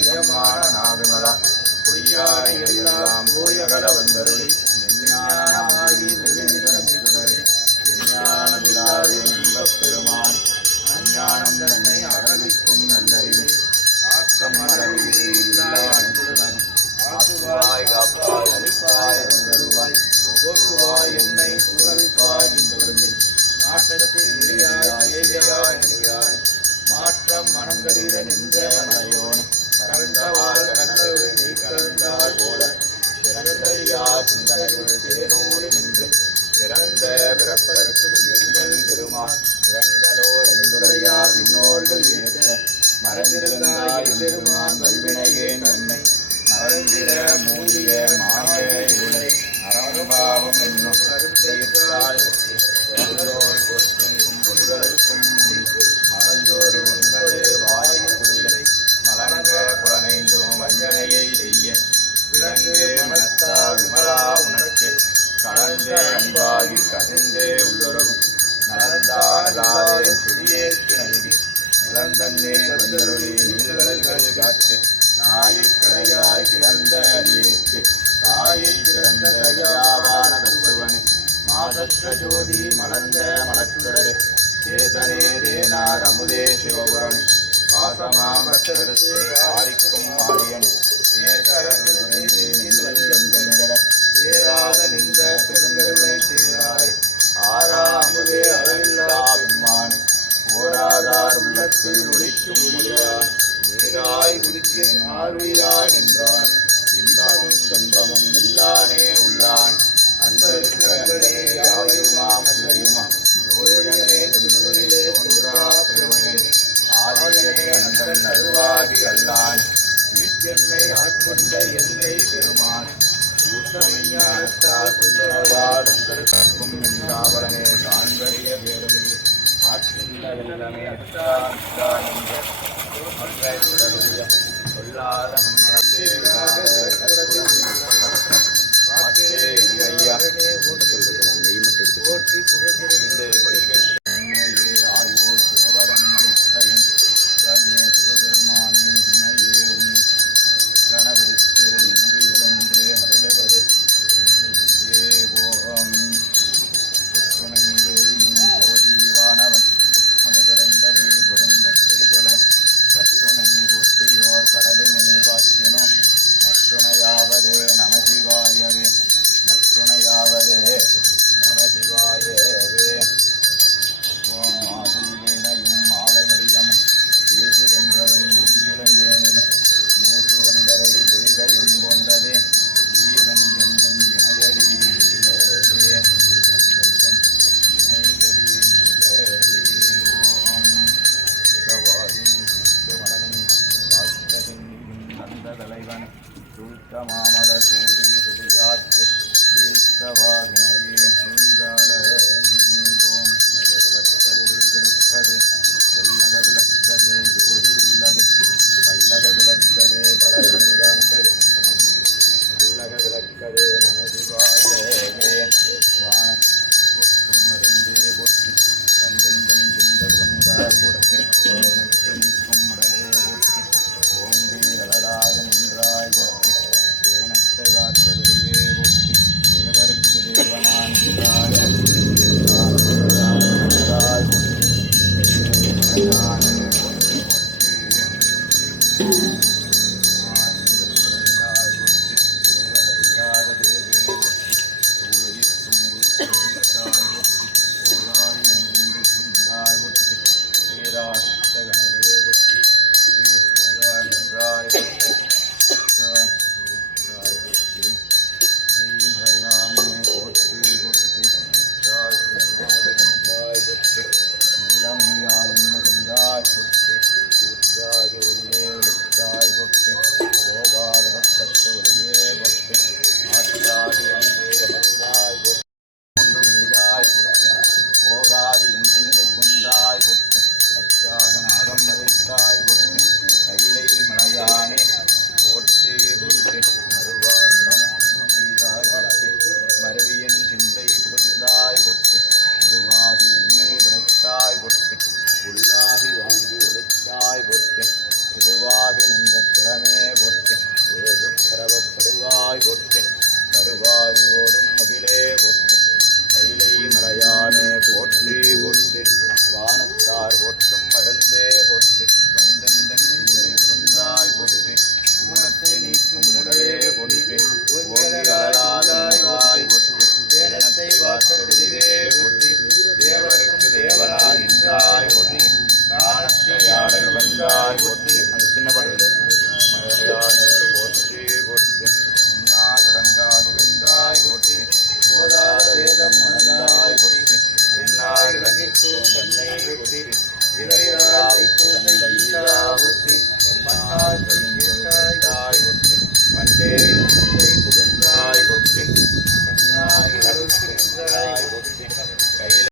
ஐயமான நாவிமலா பொய்யான எல்லாம் போயகல வந்தருளி மெஞ்ஞானமாகி வெகுநிதமிட்டுடரே விஞ்ஞானமில்லாதே இன்பப் பெருமான் அஞ்ஞானம் தன்னை அகலிக்கும் நல்லறிவு ஆக்கம் அளவு இல்லாய் ஆக்குவாய் காப்பாய் அளிப்பாய் அருள்வாய் போக்குவாய் என்னை புகழ்வாய் நின்றவர்களே நாட்டத்தில் நெறியாய் செய்யாய் நெறியாய் மாற்றம் மனங்கடிர நின்ற மனையோன் கரண்டவாள் கண்ணருள் நீ கலந்தாள் போல சிறந்தறியார் சிந்தனையுள் தேனோடு நின்று பிறந்த பிறப்பருக்கும் எங்கள் பெருமான் இரங்கலோர் ஐந்துரையார் விண்ணோர்கள் ஏற்ற மறந்திருந்தாய் பெருமான் வல்வினையே நன்மை மறந்திட மூடிய மாய இருளை அறம்பாவம் என்னும் கருத்தையிட்டால் பிறந்தோர் போற்றும் பொருளுக்கும் மறந்தோர் ஒன்பது வாயு புரிலை மலங்க புலனைந்தும் வஞ்சனையை செய்ய விலங்கு மனத்தா விமலா உனக்கு கலந்த அன்பாகி கசிந்தே உள்ளுறவும் நலந்தாராதே சிறியேற்கு நல்கி நிலந்தன்னே வந்தருளி நீள்கள் காட்டி நாயிற்கடையாய் கிடந்த அடியேற்கு தாயை சிறந்த தயாவான தத்துவனே மாதத்த ஜோதி மலர்ந்த மலச்சுடரே சேதனே தேனார் அமுதே சிவபுரணி பாசமா பக்தருக்கு ஆரிக்கும் ஆரியன் சேராத நின்ற பெருங்கருணை சேராய் ஆரா அமுதே அளவில்லா பெருமானே போராதார் உள்ளத்தில் ஒழிக்கும் ஒளியாய் நீராய் குடிக்கேன் ஆர்வியாய் நின்றான் இன்பமும் துன்பமும் இல்லானே உள்ளான் அன்பருக்கு அன்பனே யாவையுமாம் அல்லையுமா ஜோதியனே துன்னுருளிலே தோன்றா பெருமையனே ஆதியனே அந்தன் நடுவாகி அல்லான் வீட்டென்னை ஆட்கொண்ட எந்தை பெருமான் கூட்டமைஞானத்தால் குந்தரவால் கற்கும் என்றாவலனே காண்பறிய பேரொழிய ஆற்றிந்த வெள்ளமே சொல்லாத போற்றி ஆயோ சிவபரம் அளித்தையன் சிவபெருமானே உண்மையே உன் கணபிடித்து இங்கு எழுந்து அருளுவது ஓம் புற்றுணை வேதியின் ஜோதிவானவன் புற்றுணை திறந்தடி பொருந்தெய்துல கற்றுணை புத்தியோர் கடலினில் பாற்றினோ நற்றுணையாவதே நமசிவாயவே நற்றுணையாவதே நமசிவாயவே ஓம் மாசில் வீணையும் மாலை மதியமும் வீசுதென்றலும் விங்கிளவேனிலும் மூன்று வண்டரை பொய்கையும் போன்றதே ஈசன் எந்தன் இணையடி நிழலே எந்தன் இணையடி நிழலே ஓம் சவாயும் மடனும் தாழ்த்ததின் நந்த தலைவன் சூழ்த்த மாமல சூடி சுடியாட்டு வீழ்த்தவாகினையே செங்கால ஓம் விளக்கதில் கெடுப்பது சொல்லக விளக்கதே ஜோதி உள்ளது பல்லக விளக்கதே பலகாண்பது பல்லக விளக்கதே நமசிவாயவே வானத்தும் மருந்தே போற்றி வந்தெந்தன் சிந்தர் வந்தார் போற்றி ஓனக்கும் உடலே போற்றி ஓங்கி அழலாக நின்றாய் போற்றி தேனத்தை காத்த வெளிவே போற்றி தேவருக்கு தேவனான் என்றாய் போற்றி இறைய